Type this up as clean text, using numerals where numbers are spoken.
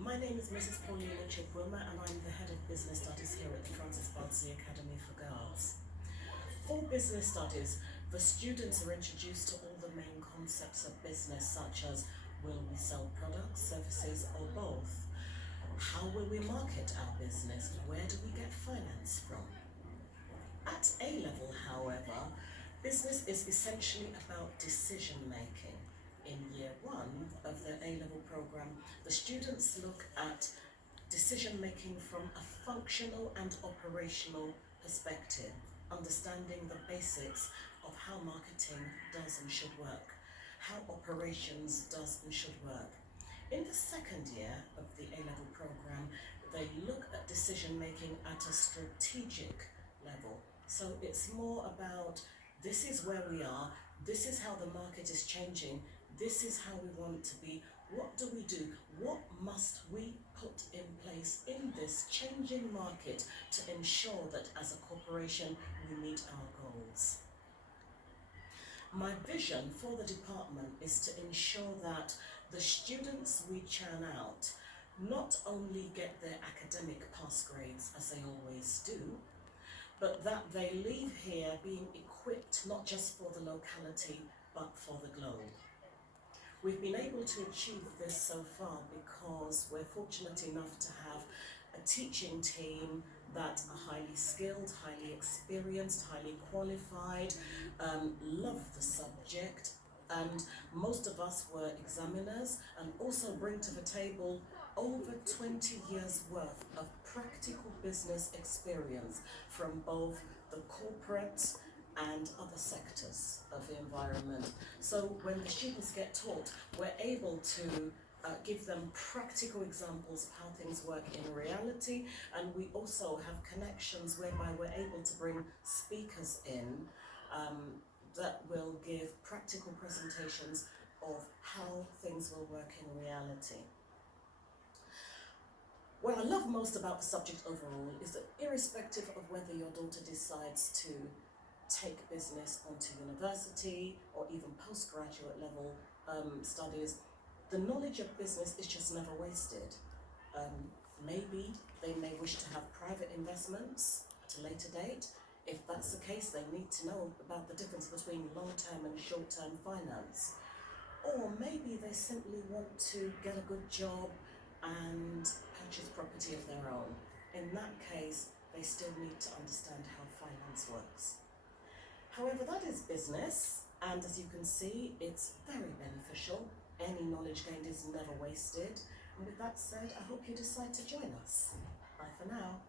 My name is Mrs. Paulina Chikwuma and I'm the Head of Business Studies here at the Bardsley Academy for Girls. For business studies, the students are introduced to all the main concepts of business, such as will we sell products, services, or both? How will we market our business? Where do we get finance from? At A level, however, business is essentially about decision making. In year one of the A level program, the students look at decision making from a functional and operational perspective, understanding the basics of how marketing does and should work, how operations does and should work. In the second year of the A level program, they look at decision making at a strategic level. So it's more about this is where we are, this is how the market is changing, this is how we want it to be. What do we do? What must we put in place in this changing market to ensure that as a corporation we meet our goals? My vision for the department is to ensure that the students we churn out not only get their academic pass grades as they always do, but that they leave here being equipped not just for the locality but for the globe. We've been able to achieve this so far because we're fortunate enough to have a teaching team that are highly skilled, highly experienced, highly qualified, love the subject, and most of us were examiners and also bring to the table over 20 years worth of practical business experience from both the corporate and other sectors of the environment. So when the students get taught, we're able to give them practical examples of how things work in reality, and we also have connections whereby we're able to bring speakers in that will give practical presentations of how things will work in reality. What I love most about the subject overall is that irrespective of whether your daughter decides to take business onto university or even postgraduate level studies, the knowledge of business is just never wasted. Maybe they may wish to have private investments at a later date. If that's the case, they need to know about the difference between long-term and short-term finance. Or maybe they simply want to get a good job and purchase property of their own. In that case, they still need to understand how finance works. However, that is business, and as you can see, it's very beneficial. Any knowledge gained is never wasted. And with that said, I hope you decide to join us. Bye for now.